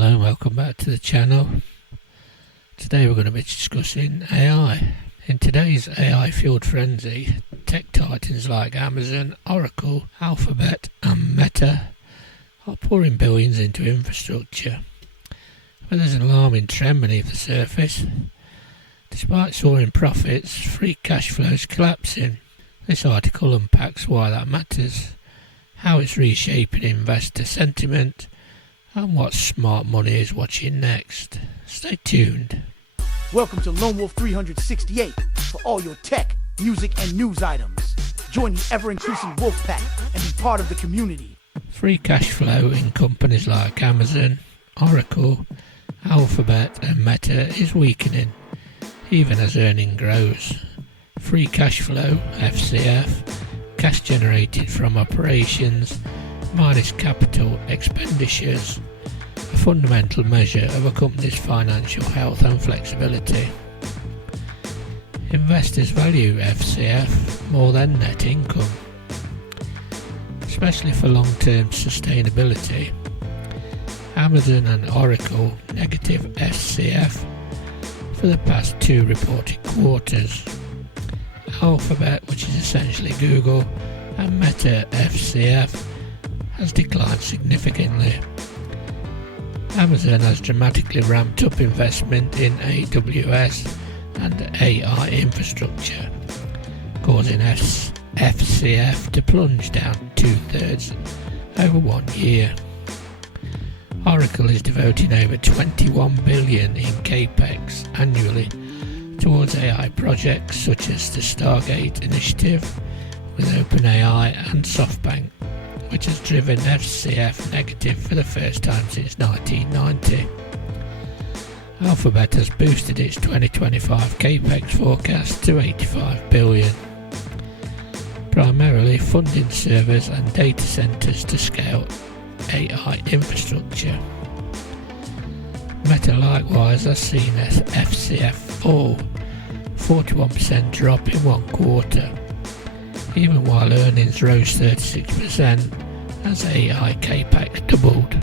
Hello and welcome back to the channel. Today we're going to be discussing AI. In today's AI fueled frenzy, tech titans like Amazon, Oracle, Alphabet and Meta are pouring billions into infrastructure. But there's an alarming trend beneath the surface. Despite soaring profits, free cash flow is collapsing. This article unpacks why that matters, how it's reshaping investor sentiment, and what smart money is watching next. Stay tuned. Welcome to Lone Wolf 368 for all your tech, music, and news items. Join the ever-increasing wolf pack and be part of the community. Free cash flow in companies like Amazon, Oracle, Alphabet and Meta is weakening, even as earning grows. Free cash flow, FCF, cash generated from operations, minus capital expenditures, a fundamental measure of a company's financial health and flexibility. Investors value FCF more than net income, especially for long-term sustainability. Amazon and Oracle negative FCF for the past two reported quarters. Alphabet, which is essentially Google, and Meta FCF has declined significantly. Amazon has dramatically ramped up investment in AWS and AI infrastructure, causing FCF to plunge down 2/3 over 1 year. Oracle is devoting over $21 billion in capex annually towards AI projects such as the Stargate initiative with OpenAI and SoftBank, which has driven FCF negative for the first time since 1990. Alphabet has boosted its 2025 capex forecast to $85 billion, primarily funding servers and data centers to scale AI infrastructure. Meta likewise has seen FCF fall 41% drop in 1 quarter, even while earnings rose 36% as AI capex doubled.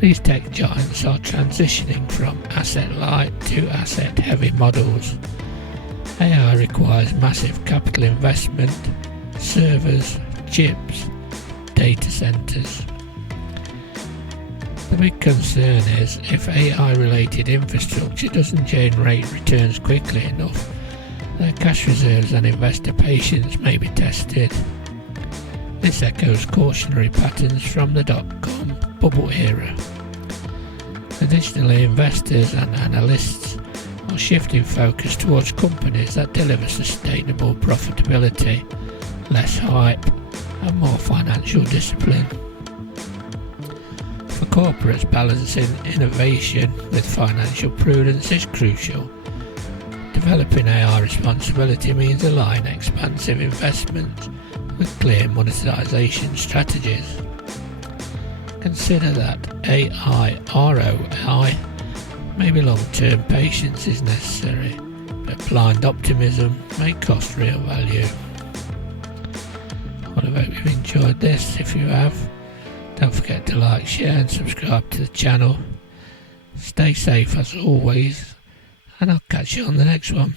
These tech giants are transitioning from asset-light to asset-heavy models. AI requires massive capital investment, servers, chips, data centers. The big concern is if AI-related infrastructure doesn't generate returns quickly enough, their cash reserves and investor patience may be tested. This echoes cautionary patterns from the dot-com bubble era. Additionally, investors and analysts are shifting focus towards companies that deliver sustainable profitability, less hype, and more financial discipline. For corporates, balancing innovation with financial prudence is crucial. Developing AI responsibility means aligning expansive investments with clear monetization strategies. Consider that AI ROI, maybe long-term patience is necessary, but blind optimism may cost real value. Well, I hope you've enjoyed this. If you have, don't forget to like, share and subscribe to the channel. Stay safe as always, and I'll catch you on the next one.